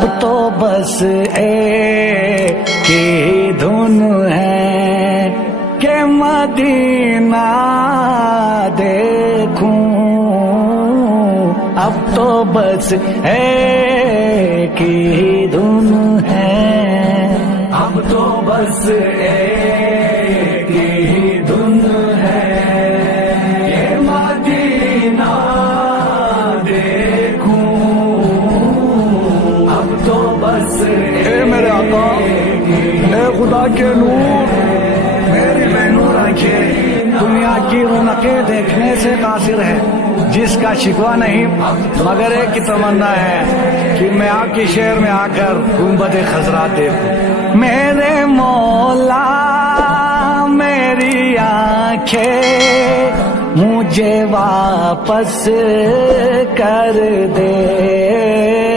अब तो बस एक ही धुन है कि मदीना देखूं। अब तो बस एक ही धुन है, अब तो बस एक ही धुन है, ये मदीना देखूं। अब तो बस मेरे आका, खुदा के नूर, मेरी बेनूर आंखें दुनिया की रौनकें देखने से कासिर है। जिसका शिकवा नहीं मगर एक की तमन्ना है कि मैं आपके शहर में आकर गुंबद खजरा देखूं। मेरे मौला मेरी आंखें मुझे वापस कर दे।